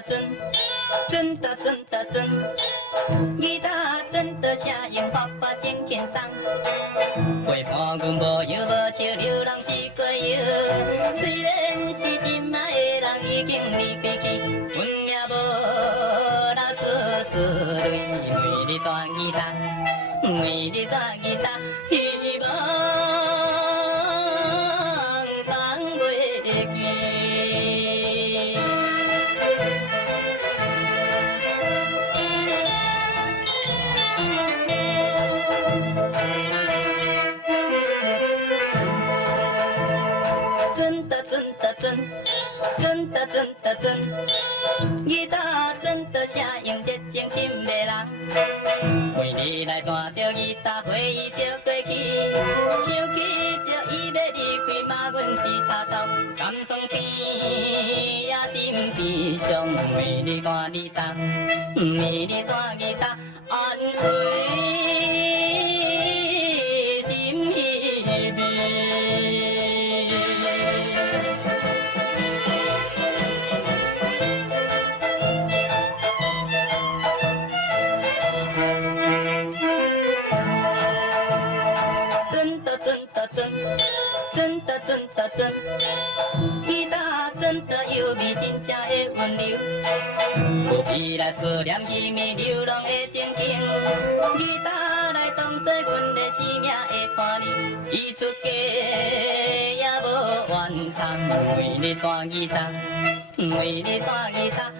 真的真，吉他真的声音爸爸真轻松。陪伴阮无忧无笑，流浪是过忧。虽然是心爱的人已经离开去，阮也无拉出泪，每日弹吉他，每日弹吉他，希望放袂记。真，吉他真的声音热情心迷人。每日来弹着吉他，回忆着过去，想起着伊要离开，嘛阮是插头，甘酸甜也心悲伤。每日弹吉他，每日弹吉他，安慰心稀微。真，吉他真的优美，真正的温柔。有你来思念伊面流浪的情景，吉他来当作阮的生命的伴侣。伊出家也无怨叹，每日弹吉他，每日弹吉他。